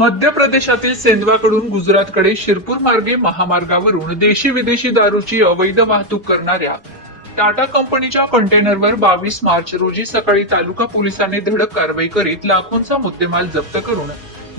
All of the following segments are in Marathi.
मध्य प्रदेशातील सेंदवाकडून गुजरातकडे शिरपूर मार्गे महामार्गावरून देशी विदेशी दारूची अवैध वाहतूक करणाऱ्या टाटा कंपनीच्या कंटेनरवर बावीस मार्च रोजी सकाळी तालुका पोलिसांनी धडक कारवाई करीत लाखोंचा मुद्देमाल जप्त करून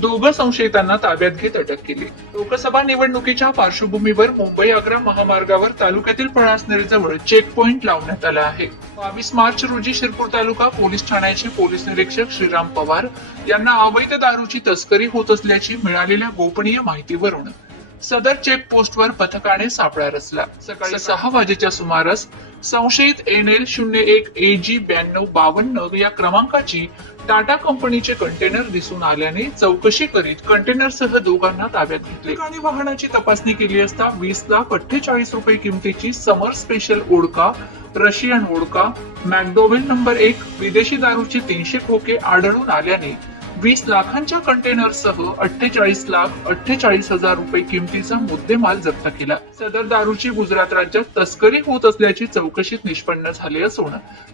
दोघं संशयितांना ताब्यात घेत अटक केली. लोकसभा निवडणुकीच्या पार्श्वभूमीवर मुंबई आग्रा महामार्गावर तालुक्यातील पळासनेरीजवळ चेक पॉइंट लावण्यात आला आहे. बावीस मार्च रोजी शिरपूर तालुका पोलीस ठाण्याचे पोलीस निरीक्षक श्रीराम पवार यांना अवैध दारूची तस्करी होत असल्याची मिळालेल्या गोपनीय माहितीवरून सदर चेक पोस्टवर पथकाने सापळा रचला. सकाळी सहा वाजेच्या सुमारास संशयित एन एल शून्य एक ए जी ब्याण्णव बावन्न या क्रमांकाची टाटा कंपनीचे कंटेनर दिसून आल्याने चौकशी करीत कंटेनरसह दोघांना ताब्यात घेतले. आणि वाहनाची तपासणी केली असता वीस लाख अठ्ठेचाळीस रुपये किमतीची summer special vodka Russian vodka McDowell number एक विदेशी दारूचे तीनशे खोके आढळून आल्याने वीस लाखांच्या कंटेनरसह अठ्ठेचाळीस लाख अठ्ठेचाळीस हजार रुपये किमतीचा मुद्देमाल जप्त केला. सदर दारूची गुजरात राज्यात तस्करी होत असल्याची चौकशीत निष्पन्न झाले असून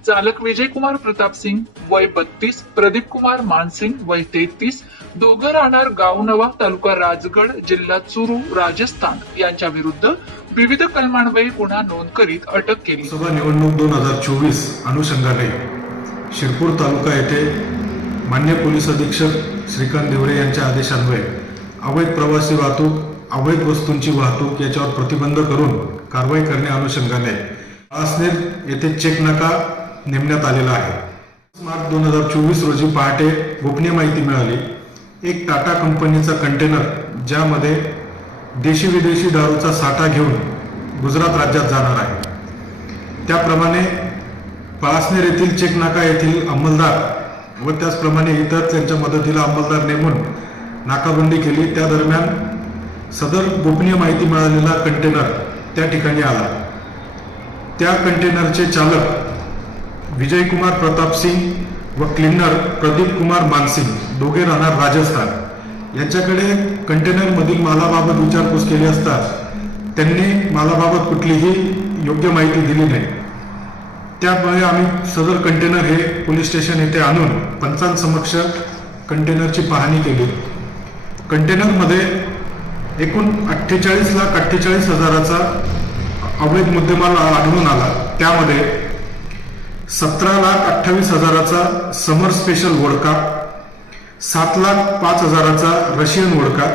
चालक विजय कुमार प्रताप सिंग वय बत्तीस प्रदीप कुमार मानसिंग वय तेहतीस दोघं राहणार गावनवा तालुका राजगड जिल्हा चुरू राजस्थान यांच्या विरुद्ध विविध कलमान्वये गुन्हा नोंद करीत अटक केली. निवडणूक दोन हजार चोवीस अनुषंगाने शिरपूर तालुका येथे मान्य पोलीस अधीक्षक श्रीकांत देवरे यांच्या आदेशान्वये अवैध प्रवासी वाहतूक अवैध वस्तूंची वाहतूक याच्यावर प्रतिबंध करून कारवाई करणे अनुषंगाने आसनेर येथे चेक नाका नेमण्यात आलेला आहे. मार्च दोन हजार चोवीस रोजी पहाटे गोपनीय माहिती मिळाली. एक टाटा कंपनीचा कंटेनर ज्यामध्ये देशी विदेशी दारूचा साठा घेऊन गुजरात राज्यात जाणार आहे. त्याप्रमाणे पळासनेर येथील चेकनाका येथील अंमलदार व त्याचप्रमाणे इतर त्यांच्या मदतीला अंमलदार नेमून नाकाबंदी केली. त्या दरम्यान सदर गोपनीय माहिती मिळालेला कंटेनर त्या ठिकाणी आला. त्या कंटेनरचे चालक विजय कुमार प्रताप सिंग व क्लिनर प्रदीप कुमार मानसिंग दोघे राहणार राजस्थान. यांच्याकडे कंटेनरमधील मालाबाबत विचारपूस केली असता त्यांनी मालाबाबत कुठलीही योग्य माहिती दिली नाही. त्यामुळे आम्ही सदर कंटेनर हे पोलीस स्टेशन येथे आणून पंचांसमक्ष कंटेनरची पाहणी केली. कंटेनरमध्ये एकूण अठ्ठेचाळीस लाख अठ्ठेचाळीस हजाराचा अवैध मुद्देमाल आढळून आला. त्यामध्ये सतरा लाख अठ्ठावीस हजाराचा समर स्पेशल वोडका सात लाख पाच हजाराचा रशियन वोडका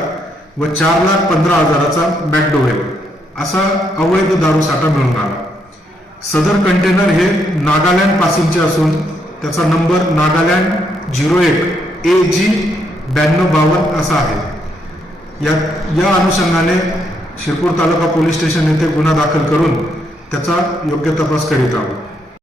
व चार लाख पंधरा हजाराचा बॅकडोवेल असा अवैध दारू साठा मिळून आला. सदर कंटेनर हे नागालँड पासिंगचे असून त्याचा नंबर नागालँड झिरो एक ए जी ब्याण्णव बावन्न असा आहे. या या अनुषंगाने शिरपूर तालुका पोलीस स्टेशन येथे गुन्हा दाखल करून त्याचा योग्य तपास करीत आहोत.